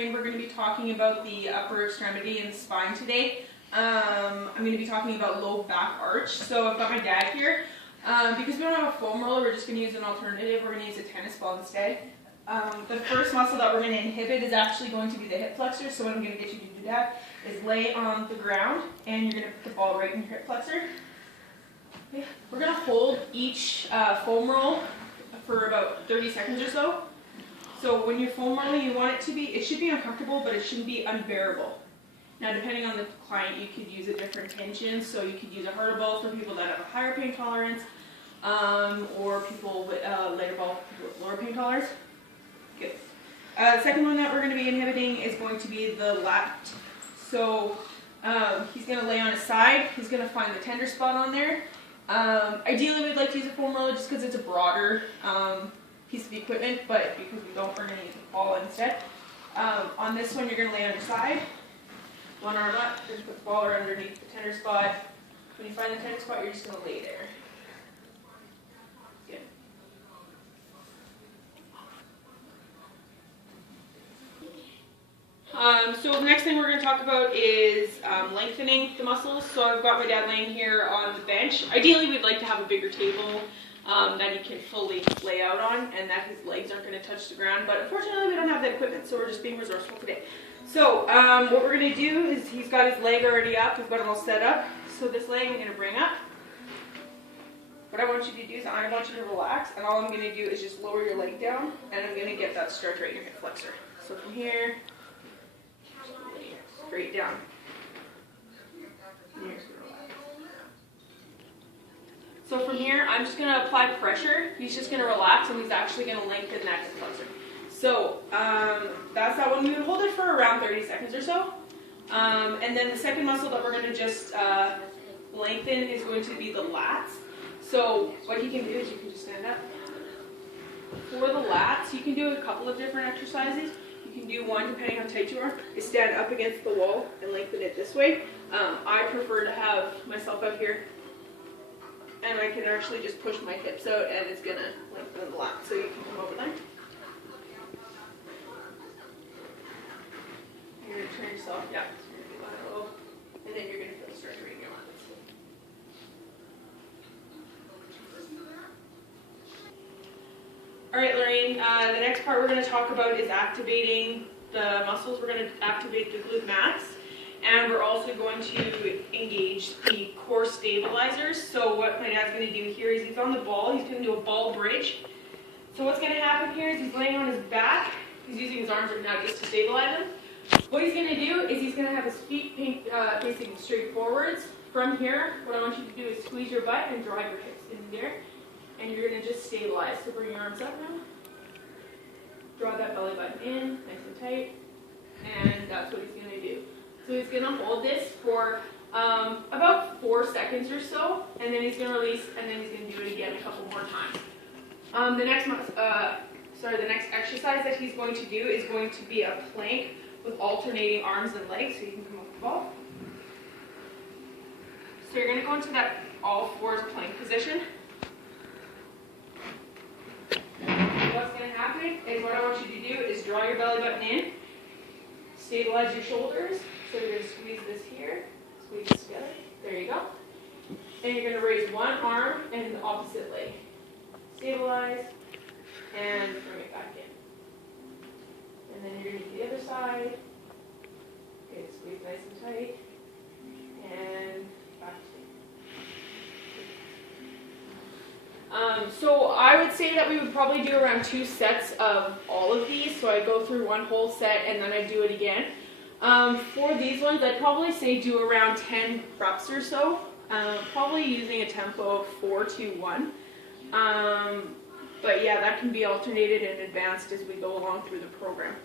Lorraine. We're going to be talking about the upper extremity and spine today. I'm going to be talking about low back arch. So I've got my dad here. Because we don't have a foam roller, we're just going to use an alternative. We're going to use a tennis ball instead. The first muscle that we're going to inhibit is actually going to be the hip flexor. So what I'm going to get you to do that is lay on the ground and you're going to put the ball right in your hip flexor. Okay. We're going to hold each foam roll for about 30 seconds or so. So when you're foam rolling, you want it to be, it should be uncomfortable, but it shouldn't be unbearable. Now, depending on the client, you could use a different tension. So you could use a harder ball for people that have a higher pain tolerance, or people with lighter ball with lower pain tolerance. Good. The second one that we're going to be inhibiting is going to be the lat. So he's going to lay on his side. He's going to find the tender spot on there. Ideally, we'd like to use a foam roller just because it's a broader piece of equipment, but because we don't, we're going to use a ball instead. On this one, you're going to lay on your side. One arm up, just put the ball right underneath the tender spot. When you find the tender spot, you're just going to lay there. Good. So the next thing we're going to talk about is lengthening the muscles. So I've got my dad laying here on the bench. Ideally, we'd like to have a bigger table that he can fully lay out on and that his legs aren't going to touch the ground. But unfortunately, we don't have that equipment, so we're just being resourceful today. So what we're going to do is he's got his leg already up. We've got him all set up. So this leg I'm going to bring up. What I want you to do is I want you to relax, and all I'm going to do is just lower your leg down, and I'm going to get that stretch right in your hip flexor. So from here, straight down. So from here, I'm just going to apply pressure. He's just going to relax, and he's actually going to lengthen that hip flexor. So that's that one. We would hold it for around 30 seconds or so. And then the second muscle that we're going to just lengthen is going to be the lats. So what you can do is you can just stand up. For the lats, you can do a couple of different exercises. You can do one, depending how tight you are, is stand up against the wall and lengthen it this way. I prefer to have myself out here, and I can actually just push my hips out, and it's going to lengthen the lats. So you can come over there. You're going to turn yourself, yeah, so you're going to do that a little, and then you're going to feel the stretch right in your lats. All right, Lorraine, the next part we're going to talk about is activating the muscles. We're going to activate the glute max, and we're also going to engage the core stabilizers. So what my dad's going to do here is he's on the ball. He's going to do a ball bridge. So what's going to happen here is he's laying on his back. He's using his arms right now just to stabilize him. What he's going to do is he's going to have his feet facing straight forwards. From here, what I want you to do is squeeze your butt and drive your hips in there. And you're going to just stabilize. So bring your arms up now. Draw that belly button in, nice and tight. And that's what he's going to do. So he's going to hold this for about 4 seconds or so. And then he's going to release, and then he's going to do it again a couple more times. The next exercise that he's going to do is going to be a plank with alternating arms and legs. So you can come off the ball. So you're going to go into that all fours plank position. What's going to happen is what I want you to do is draw your belly button in, stabilize your shoulders. So you're going to squeeze this here, squeeze this together. There you go. And you're going to raise one arm and the opposite leg. Stabilize and bring it back in. And then you're going to do the other side. Okay, squeeze nice and tight. And back to so I would say that we would probably do around 2 sets of all of these. So I go through one whole set and then I do it again. For these ones, I'd probably say do around 10 reps or so. Probably using a tempo of 4-2-1. But yeah, that can be alternated and advanced as we go along through the program.